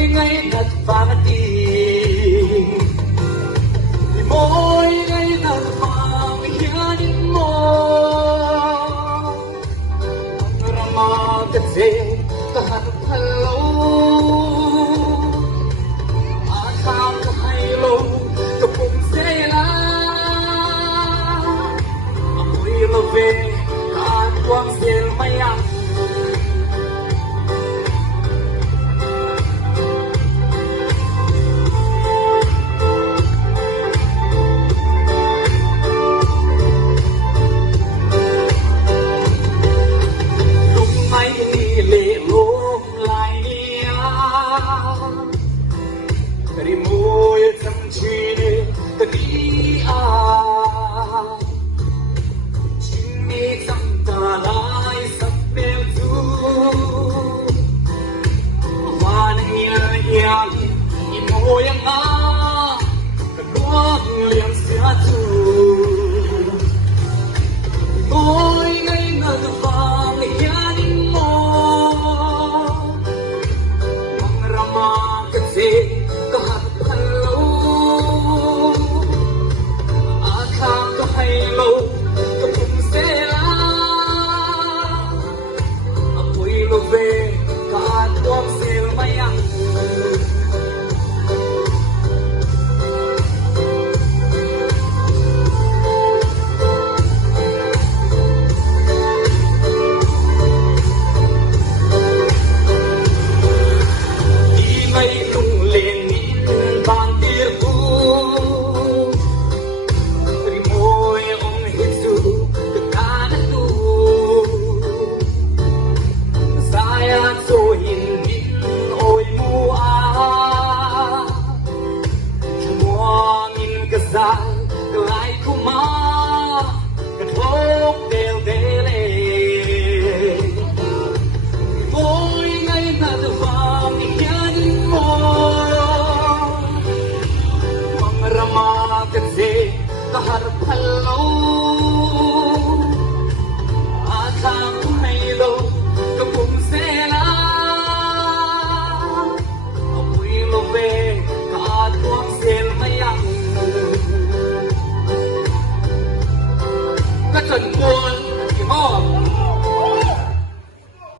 mỗi ngày thật vàng tiền mỗi ngày thật vàng hiền mơ rama kết dễ cả thật lâu sao có hay lâu có cũng dễ là mỗi lần về cả quang dễ mây ăn dari môi thầm chi ta đi chính mi tâm ta lại sắp bèo du hoa nang nhia in môi ang ta quát liền xia chu môi ngày ngân vàng hiền mô mang rama cái gì về cả đom xìu mây ăn đi mây tung lên nhìn bàn tia vu dari môi ông Giêsu từ cả đất tu rồi nhìn ôi mua mua nhìn cái dài cái ai cũng má cái thốt đều về lệ mỗi ngày ta được vào những nhân môi mang rama cái gì ta harap hello akan hello kampung sela apoy love kaatuang sel mayang kachan buwan